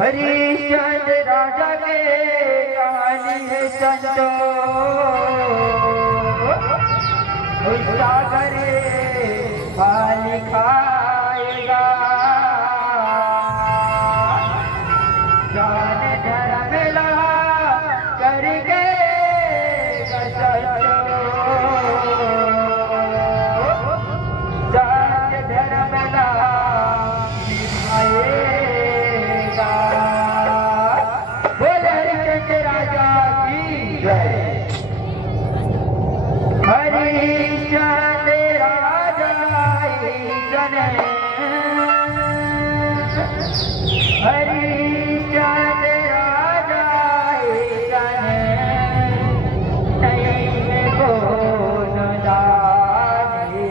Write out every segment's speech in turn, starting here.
हरिश्चंद्र राजा के कहानी है संतो सागर फल खाएगा जान धर्म ला करके जान धर्म ला निभाएगा। बोले हरिश्चंद्र राजा की जय। हरिश्चंद्र राजा ईजन हरिश्चंद्र राजा ईजन नहीं को नदानी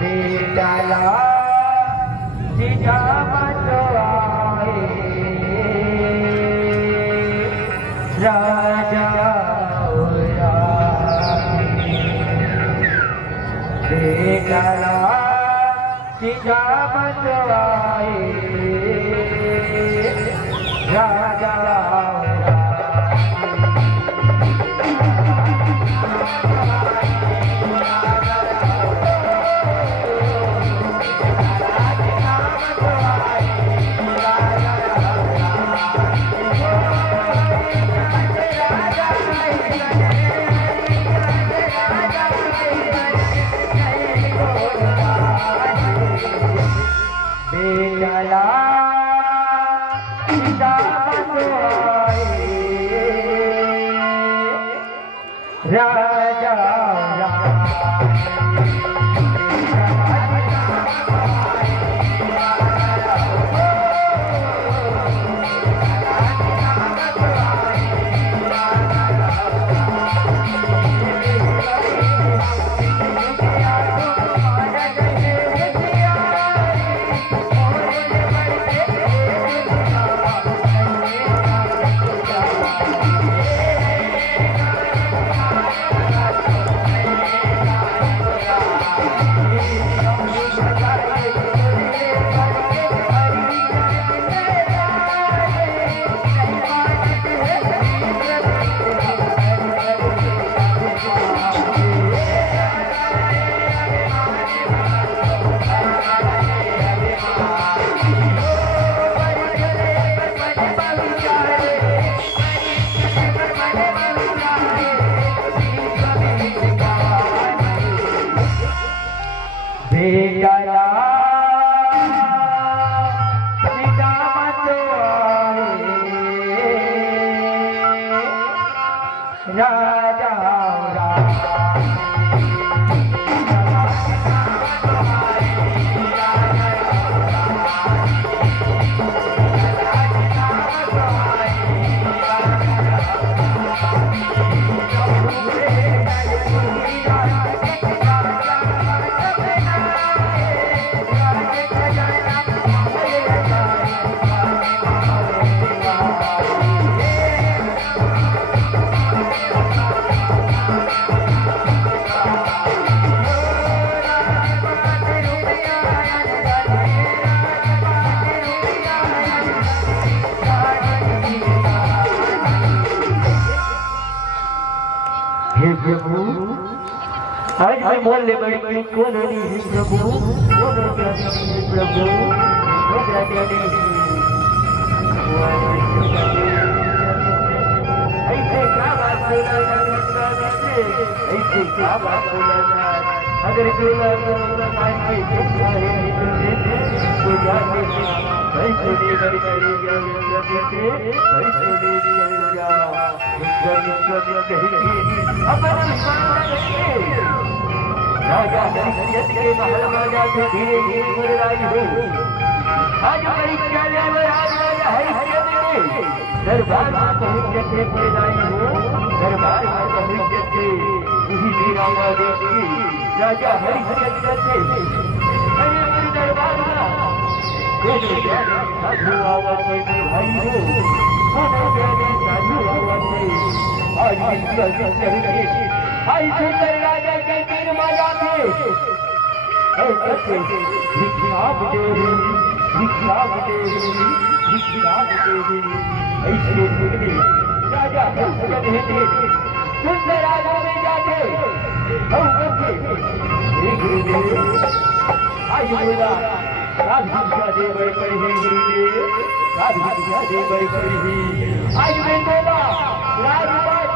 बेटाला सीधा मत आए राजा बेटाला सीधा मत आए राजा बेटाला सीधा मत आए राजा बेटाला सीधा मत आए राजा प्रभु आज मैं मोहल्ले बड़ी बड़ी कॉलोनी है प्रभु प्रभु ऐसे क्या बात बोला अगर राजा हरिश्चंद्र के महल राजा से धीरे धीरे राज हो आज परीक्षा ले राजा हरिश्चंद्र के दरबार में पहुंच के राज हो दरबार में पहुंच के उसी रामा देव की राजा हरिश्चंद्र से दरबार में साधु आवाज भाई हो साधु आवाज आज हरिश्चंद्र राजा के तीर मारा थे ऐसे भिक्षा देवी ऐसे निकले राजा सुंदर राजा में जाते हम बच्चे आज बोला राधिका देव पढ़ी गुरुदेव राधिका देव पढ़ी आज मैं बोला राजपाट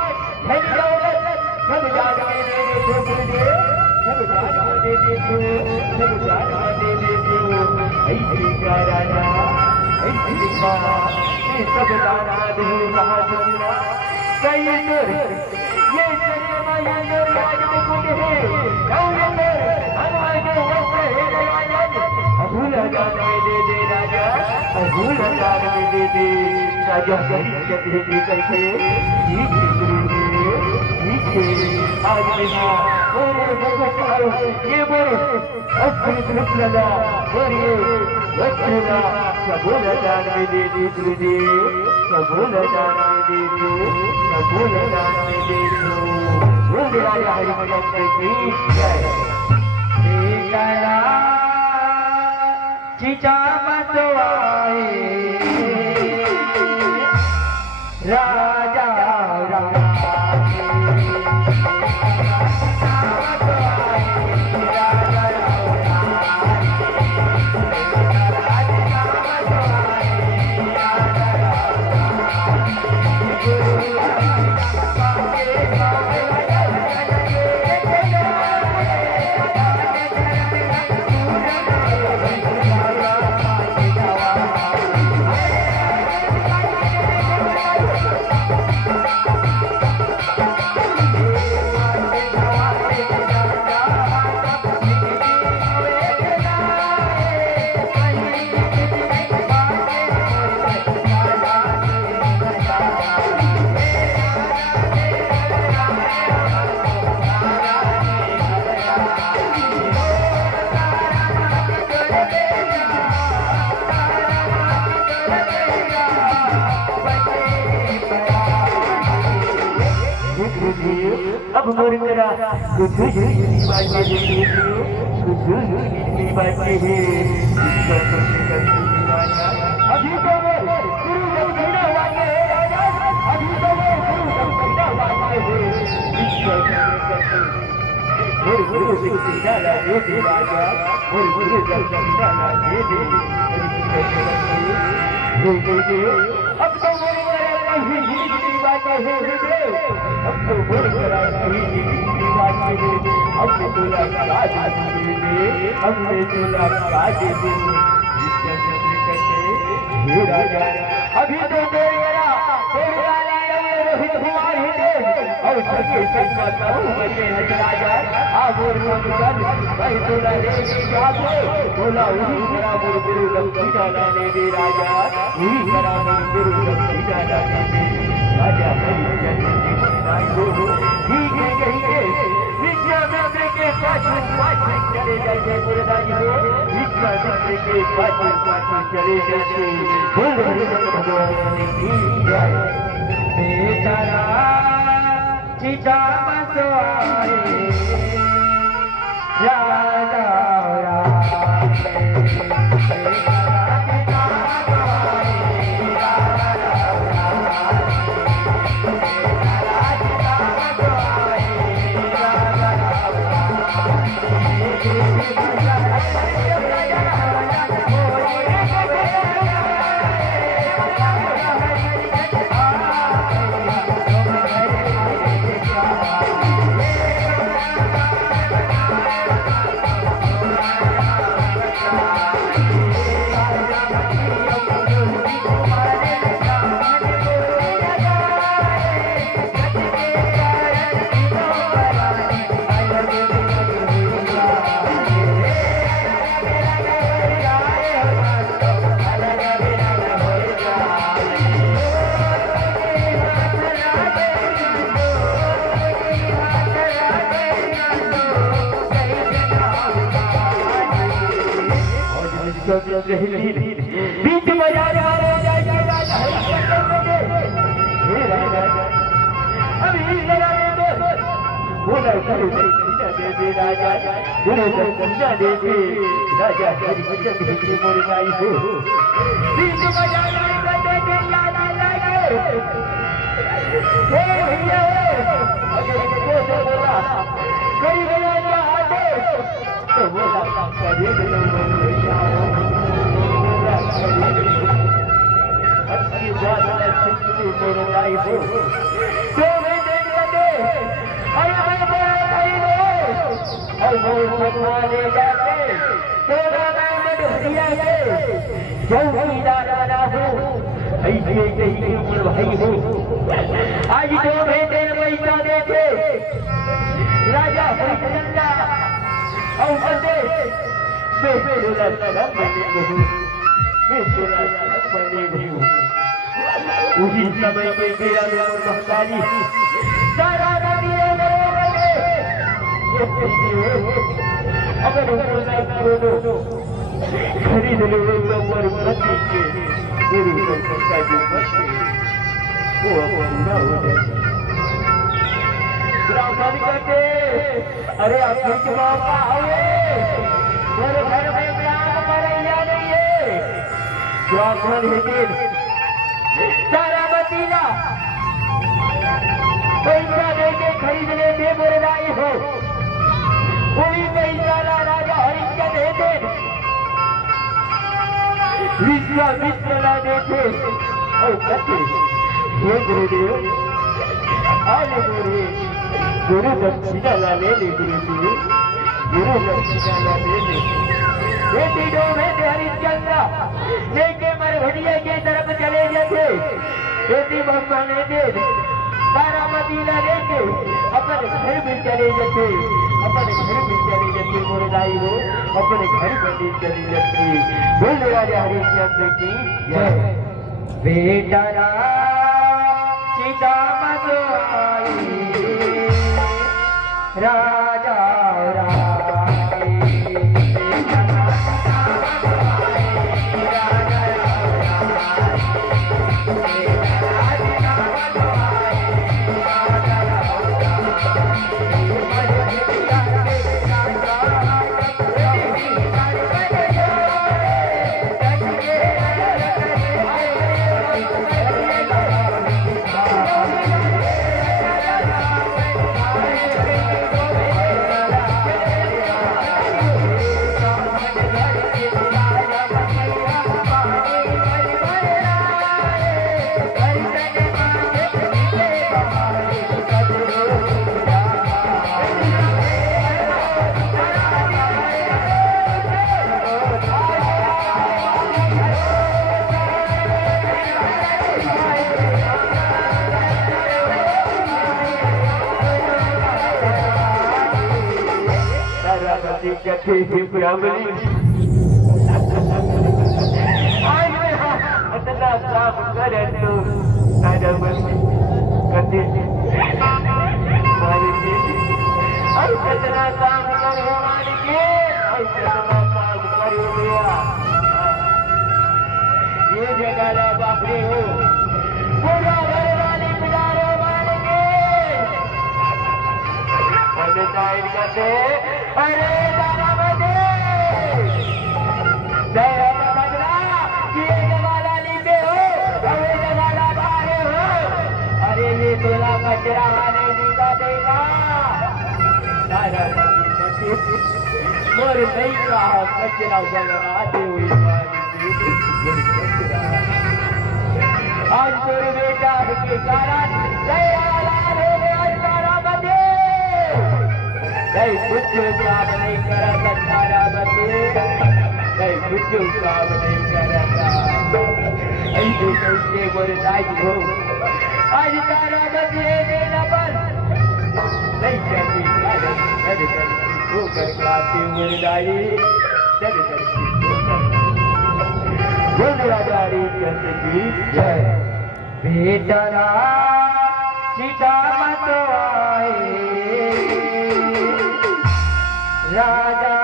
सब जाग में दे दे गुरुदेव सब जाग में दे दे सब जाग में दे दे ऐसी का राजा ऐसी दिखा ये सब दाना दे महाजना कई दूर ये चले माया राज मुकुट है गौरव हनुमान के वस्त्र है राजा अभूल गान में दे दे राजा अभूल गान में दे दे राजा गरीब कहते करके आज बिना और भगत ये बोल अस्मित लगा और ये वस्त्रना सबूल दान में दे दे गुरुदेव सबूल दान में दे दो सबूल दान में दे दो बोल राजा हरिमंत्र की जय कला चिचा मतवाए राजा अब मुर्गरा कुछ बातें देखिए कुछ बातें हैं अभी तो वो गुरु जब बिना वाले राजा अभी तो वो गुरु जब बिना वाले हैं गुरु से बिना दे दे राजा और गुरु जब बिना दे दे अब तो मुर्गरा कहीं बातें हैं अब तो मुर्गरा कहीं बातें हैं अब तो तुला राज दे हमने तुला राज दे राजा अभी तो मुर्गरा रोहित कुमार ही दे और सके संकट बचे राजा आगोर मुर्गन भाई तुला रे जाते बोला वही करा गुरु लक्ष्मी दे दे राजा वही करा गुरु लक्ष्मी दे राजा ठीक है विद्या मंत्र के पाँच चले जाते गुरुदाजी हो विद्या मंत्र के पाँच चले जाते भगवान की जय बेचारा चिता मसवाए राजा बीच बाजार अभी दक्षिणा दे दे राजा गुरु दक्षिणा दे दे राजा हरिचंद्र की मुरगाई हो बीच बजाने का दे दे लाला लागे हे भैया अगर इनको से बोला कई बजाने आते तो बोला करे भैया अच्छी बात है अच्छी मुरगाई हो तो मैं देख लेते अरे और वो भगवाने जाते तेरा नाम ढूंढिया है चौकीदार ना हो ऐसे कहीं उम्र भाई हो आज तो बेटे पैसा देते राजा हरिचंद्र और बंदे बेसुरा सदम बने नहीं बेसुरा सदम बने नहीं उसी समय पे मेरा और महतारी सारा नदियों में अगर खरीद लो पर पति के गुरु का जो बच्चे वो पूरा हो जाए ब्राह्मण कहते अरे आप बाबा आओगे मेरे घर में ब्याह मरैया नहीं है ब्राह्मण है सारा बतीला पैसा देके खरीद लेते मुरगाई हो कोई पैसा ला राजा हरिचंद्र देते विश्वामित्र ला देते और कहते हे गुरुदेव आज मेरे गुरु दक्षिणा ला ले गुरुदेव गुरु दक्षिणा ला ले बेटी दो बेटे हरिचंद्र लेके मरघड़िया के तरफ चले जाते बेटी भगवान लेते सारा मदीना लेके अपने घर में चले जाते अपने घर में चले जाते मुरगाई हो अपने घर में चले जाते बोल राजा हरिचंद्र की जय बेटा सीता मधुआई राजा इतना काम करे तो राजा बनी कहते कितना काम करो मालिके कितना काम करो भैया ये जगह ला बापरे हो पूरा घर वाली बिगाड़ो मालिके पंचायत कहते अरे दादा बजे तोला कचरा आने का देगा मोर नहीं कहा कचरा बनाते हुए आज तेरे बेटा के कारण सारा बचे कई कुछ काम नहीं करा सारा बचे कई कुछ काम नहीं करा ऐसे कैसे मुरगाई हो आज तारा बदले देना पर नहीं कहती वो कर खाती मुरगाई बोल राजा हरिचंद्र की जय बेटा सीता मत आए राजा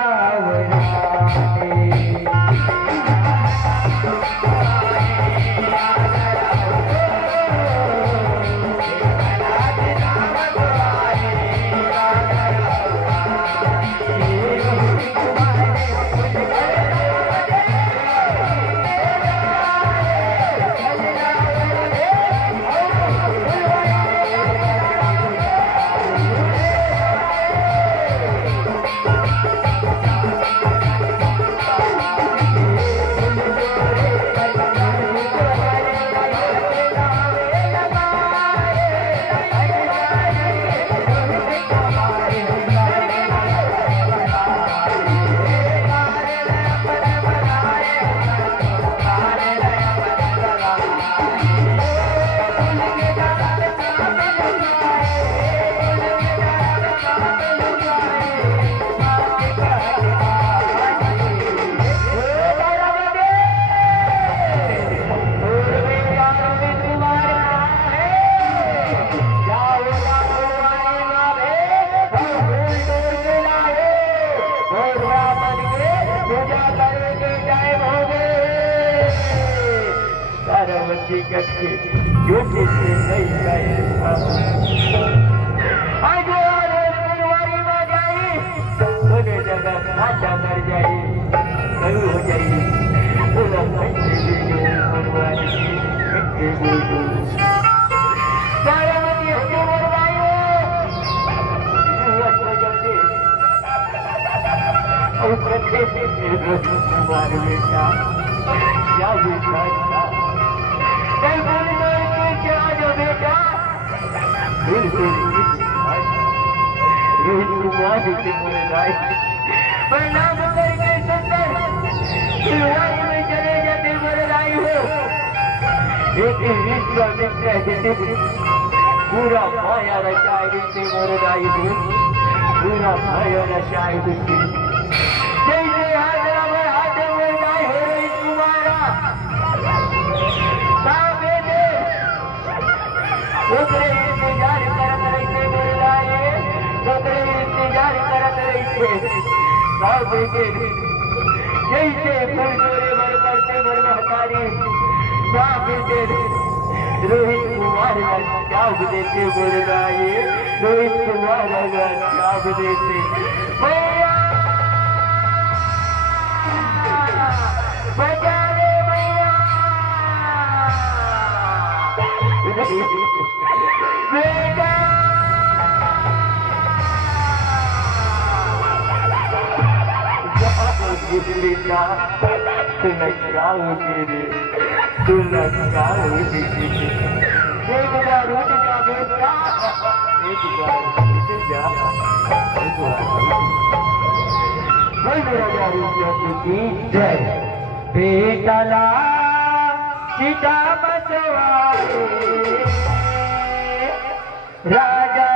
हकीकत के झूठे से नहीं गाए आज फुलवारी में जाए दोनों जगह खाचा कर जाए करू हो जाए बोला फुलवारी की बोलो तुम्हारे बेटा क्या बेटा कल बोलना क्या जो बेटा बिल्कुल तुम्हारे से बोले जाए परिणाम करके सुंदर फुलवारी में चले जाते बोले लाई हो एक पूरा माया रचाए से बोले लाई हो पूरा माया रचाए जैसे हाथ में जाए हो रही तुम्हारा ओकरे इंतजार करत रही थे बोले लाए ओकरे इंतजार करत रही थे जैसे फूल जोरे भर करते भर महतारी रोहित कुमार चाप देते बोले लाए रोहित कुमार चाप देते बचा ले भैया बेटा बेटा तू लगा एक बार उठ जा बेटा एक बार उठ जा जय बेटा ला सीता बचवाए राजा